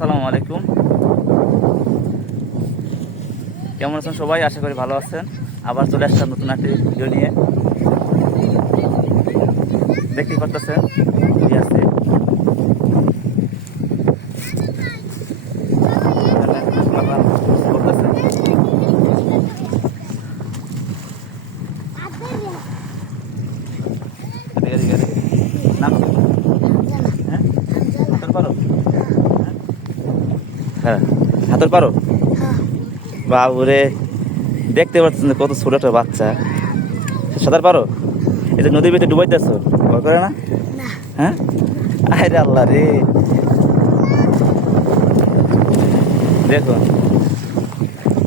আসসালামু আলাইকুম। কেমন আছেন সবাই? আশা করি ভালো আছেন। আবার চলে আসলাম নতুন একটি ভিডিও নিয়ে। দেখতেই পারতেছেন কি আছে। নাম হ্যাঁ হাতের পারো, হ্যাঁ হাতের পারো। বাবুরে, দেখতে পাচ্ছেন কত ছোট একটা বাচ্চা। সাঁতার পারো? এই যে নদীর ভিতরে ডুবাইতেছো, ভয় করে না? হ্যাঁ, আরে আল্লাহ রে, দেখো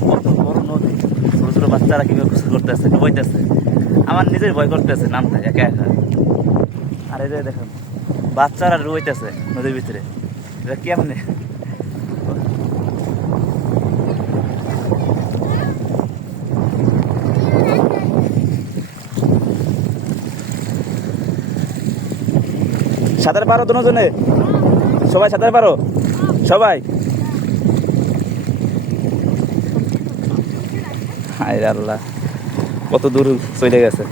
কত বড় নদী, ছোট ছোট বাচ্চারা কিভাবে গোসল করতেছে, ডুবাইতেছে। আমার নিজের ভয় করতেছে নামতে একা একা। আর এই যে দেখুন বাচ্চারা ডুবাইতেছে নদীর ভিতরে, এটা কেমনে? সাঁতার পারো দুজনে? সবাই সাঁতার পারো? সবাই? হায় আল্লাহ, কত দূর চলে গেছে।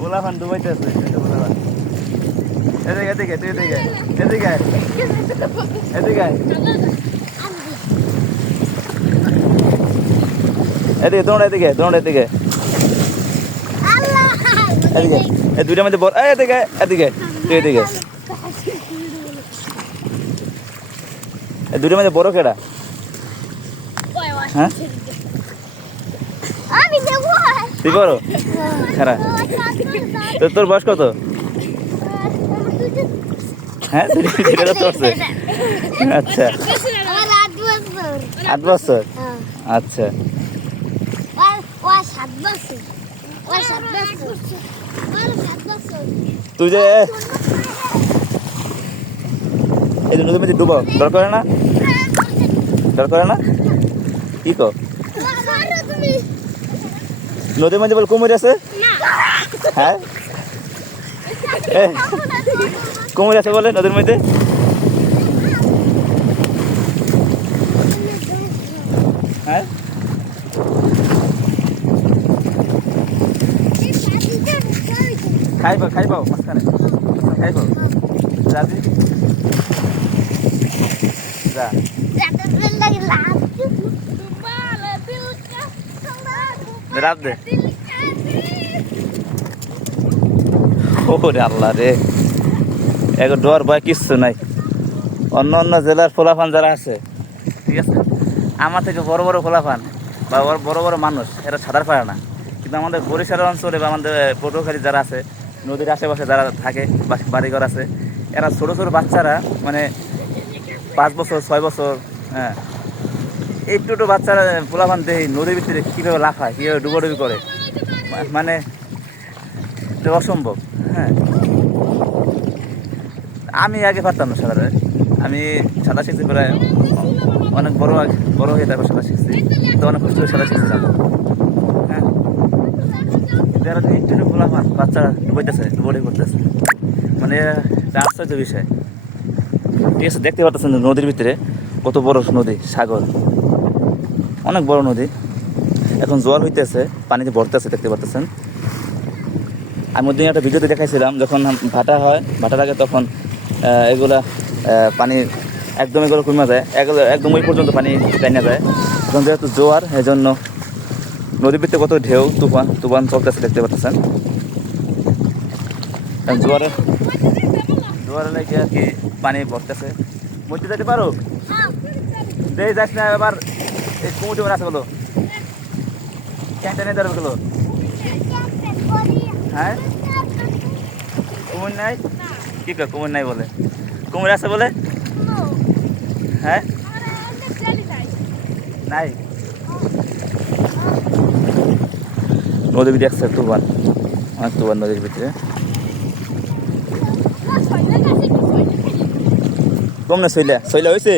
গোলাপান ডুবাইতেছে। এদিকে এদিকে তুই এদিকে এদিকে এদিকে এদিকে দৌড় এদিকে দৌড় এদিকে এদিকে এই দুইটার মধ্যে বল। এদিকে এদিকে তুই এদিকে, এই দুইটার মধ্যে বড় কেডা? হ্যাঁ তুই বড়? খারাপ। তোর বয়স কত? হ্যাঁ চলছে। আচ্ছা 8 বছর। আচ্ছা তুই যে এই নদীর মধ্যে ডুবো, ডর করে না? ডর করে না? কি কো নদীর মধ্যে বল কুমির আছে? হ্যাঁ কুমির আছে বলে নদীর মধ্যে? হ্যাঁ খাইবাও মাঝখানে খাইবাও। যাবি যা। রাত দে। ওরে আল্লাহ রে, এক ডর ভয় কিচ্ছু নাই। অন্য অন্য জেলার ফোলাফান যারা আছে, ঠিক আছে, আমার থেকে বড় বড় ফোলাফান বা বড় বড় মানুষ, এরা সাঁতার পারে না। কিন্তু আমাদের বরিশাল অঞ্চলে বা আমাদের পটুয়াখালী যারা আছে, নদীর আশেপাশে যারা থাকে বা বাড়িঘর আছে, এরা ছোটো ছোটো বাচ্চারা, মানে 5 বছর 6 বছর, হ্যাঁ একটু একটু বাচ্চারা ফোলাফান দেখি নদীর ভিতরে কীভাবে লাফায়, কীভাবে ডুবোডুবি করে, মানে এটা অসম্ভব। হ্যাঁ আমি আগে পারতাম না সাঁতার। আমি সাঁতার শিখছি প্রায় অনেক বড় হয়ে তারপর সাঁতার শিখছি, তো অনেক কষ্ট করে সাঁতার শিখছিলাম। হ্যাঁ যারা একটু একটু ফোলাফান বাচ্চারা ডুবাইতেছে, ডুবোডুবি করতেছে, মানে এটা আশ্চর্য বিষয়। ঠিক আছে, দেখতে পাচ্ছেন নদীর ভিতরে কত বড় নদী, সাগর, অনেক বড় নদী। এখন জোয়ার হইতেছে, পানিতে ভরতেছে, দেখতে পাচ্ছেন। আমি মধ্যে একটা ভিডিওতে দেখাইছিলাম, যখন ভাটা হয়, ভাটার আগে তখন এগুলা পানি একদম এগুলো কমে যায়, একদম ওই পর্যন্ত পানি টাইনা যায়। এখন যেহেতু জোয়ার, এই জন্য নদীর ভিতরে কত ঢেউ, তুফান চলতেছে, দেখতে পাচ্ছেন। জোয়ারে লাগে আর কি পানি ভরতেছে। মধ্যে যেতে পারো? দেই যাস না, এবার এই কুমুটি আছে বলো, ক্যান্টা নিয়ে দাঁড়াবে গেলো। হ্যাঁ কুমির নাই? কি কয় কুমির নাই বলে? কুমির আছে বলে? হ্যাঁ নাই। নদীর ভিতরে একসাথে তুফান, অনেক তুফান নদীর ভিতরে। কম না, শৈলা হয়েছে?